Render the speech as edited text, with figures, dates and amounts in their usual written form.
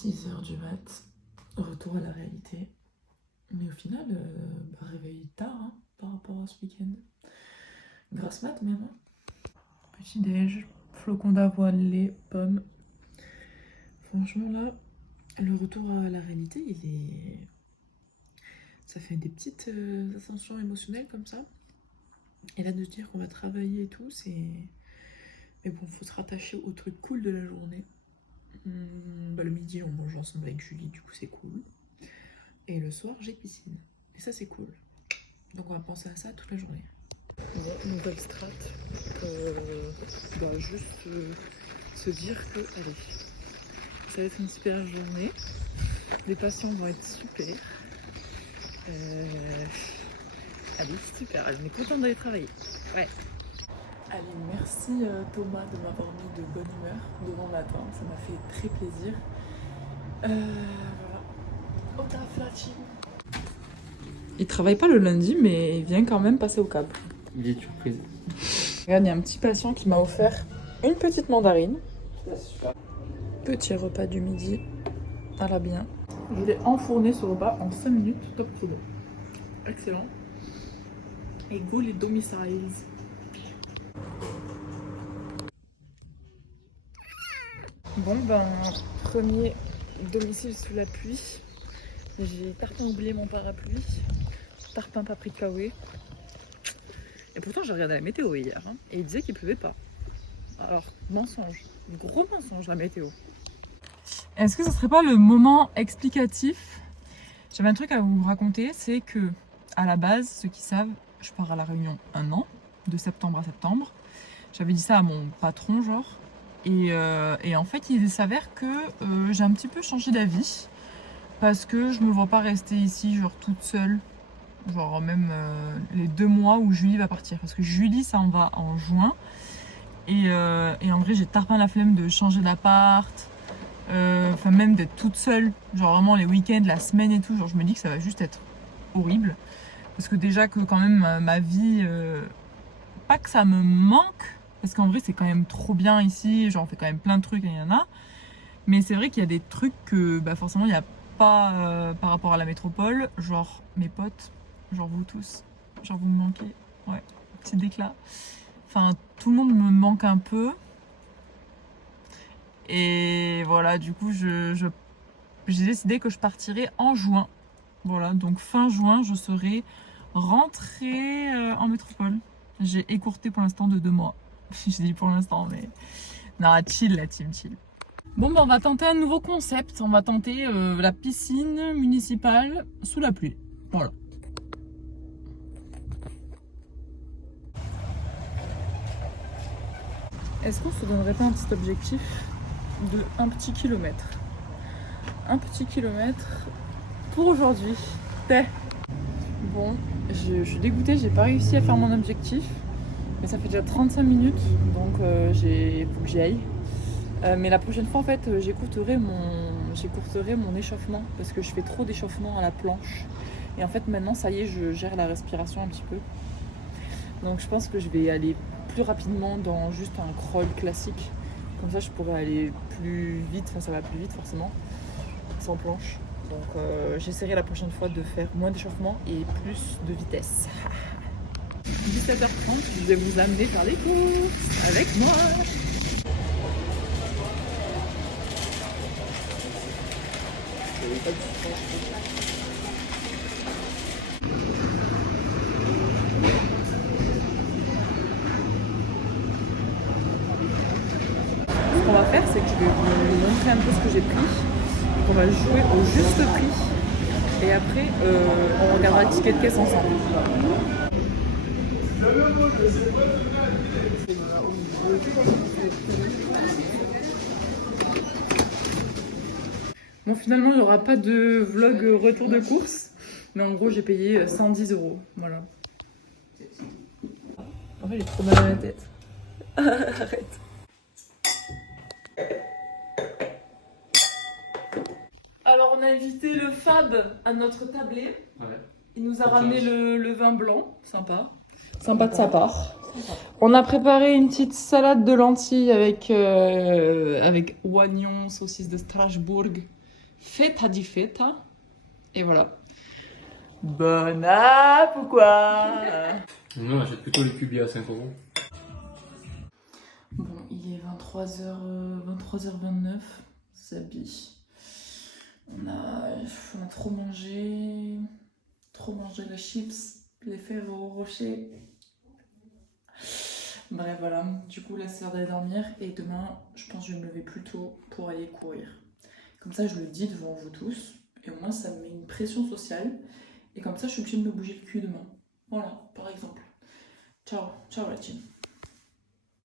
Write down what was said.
6 h du mat, retour à la réalité. Mais au final, réveil tard hein, par rapport à ce week-end. Grasse mat même. Hein. Petit déj, flocons d'avoine, lait, pommes. Franchement là, le retour à la réalité, ça fait des petites ascensions émotionnelles comme ça. Et là de se dire qu'on va travailler et tout, c'est... Mais bon, faut se rattacher au truc cool de la journée. Le midi, on mange ensemble avec Julie, du coup c'est cool. Et le soir, j'ai piscine. Et ça, c'est cool. Donc on va penser à ça toute la journée. Bon, nouvelle strat pour juste se dire que, allez, ça va être une super journée. Les patients vont être super. Allez, super. On est content d'aller travailler. Ouais. Allez, merci Thomas de m'avoir mis de bonne humeur de bon matin. Ça m'a fait très plaisir. Voilà. Au taf, la team. Il travaille pas le lundi, mais il vient quand même passer au câble. Il est surprise. Regarde, il y a un petit patient qui m'a offert une petite mandarine. Petit repas du midi à la bien. Je l'ai enfourné ce repas en 5 minutes, top chrono. Excellent. Et go les domiciles. Bon premier domicile sous la pluie. J'ai tarpin oublié mon parapluie. Tarpin pas pris de kawaii. Et pourtant j'ai regardé la météo hier hein, et il disait qu'il pleuvait pas. Alors mensonge, gros mensonge la météo. Est-ce que ce serait pas le moment explicatif? J'avais un truc à vous raconter, c'est que à la base, ceux qui savent, je pars à la Réunion un an, de septembre à septembre. J'avais dit ça à mon patron genre. Et en fait il s'avère que j'ai un petit peu changé d'avis. Parce que je me vois pas rester ici genre toute seule. Genre même les 2 mois où Julie va partir. Parce que Julie s'en va en juin. Et en vrai j'ai tarpin la flemme de changer d'appart. Enfin même d'être toute seule. Genre vraiment les week-ends, la semaine et tout. Genre je me dis que ça va juste être horrible. Parce que déjà que quand même ma vie... pas que ça me manque. Parce qu'en vrai c'est quand même trop bien ici. Genre on fait quand même plein de trucs et il y en a. Mais c'est vrai qu'il y a des trucs que forcément il n'y a pas par rapport à la métropole, genre mes potes, genre vous tous, genre vous me manquez, ouais, petit déclat. Enfin, tout le monde me manque un peu. Et voilà, du coup, j'ai décidé que je partirais en juin. Voilà, donc fin juin, je serai rentrée en métropole. J'ai écourté pour l'instant de 2 mois. Je dis pour l'instant, mais... Non, chill la team, chill. Bon, on va tenter un nouveau concept. On va tenter la piscine municipale sous la pluie. Voilà. Est-ce qu'on se donnerait pas un petit objectif de 1 petit kilomètre? 1 petit kilomètre pour aujourd'hui. Bon, je suis dégoûtée, j'ai pas réussi à faire mon objectif. Mais ça fait déjà 35 minutes, donc faut que j'y aille. Mais la prochaine fois en fait j'écourterai mon échauffement parce que je fais trop d'échauffement à la planche et en fait maintenant ça y est je gère la respiration un petit peu, donc je pense que je vais aller plus rapidement dans juste un crawl classique, comme ça je pourrais aller plus vite, enfin ça va plus vite forcément sans planche, donc j'essaierai la prochaine fois de faire moins d'échauffement et plus de vitesse. 17h30, je vais vous amener faire les courses avec moi. Ce qu'on va faire, c'est que je vais vous montrer un peu ce que j'ai pris. On va jouer au juste prix. Et après, on regardera le ticket de caisse ensemble. Bon, finalement, il n'y aura pas de vlog retour de course. Mais en gros, j'ai payé 110 €. Voilà. En fait, j'ai trop mal à la tête. Arrête. Alors, on a invité le Fab à notre tablé. Ouais. Il nous a ramené le vin blanc. Sympa. Sympa de sa part. On a préparé une petite salade de lentilles avec oignons, saucisses de Strasbourg Feta di feta. Et voilà. Bon app ou quoi? Nous, on achète plutôt les cubis à 5 €. Bon, il est 23h29. S'habille. On a trop mangé. Trop mangé les chips, les Ferrero Rocher. Bref, voilà. Du coup, là, c'est l'heure d'aller dormir. Et demain, je pense que je vais me lever plus tôt pour aller courir. Comme ça, je le dis devant vous tous. Et au moins, ça me met une pression sociale. Et comme ça, je suis obligée de me bouger le cul demain. Voilà, par exemple. Ciao, ciao la team.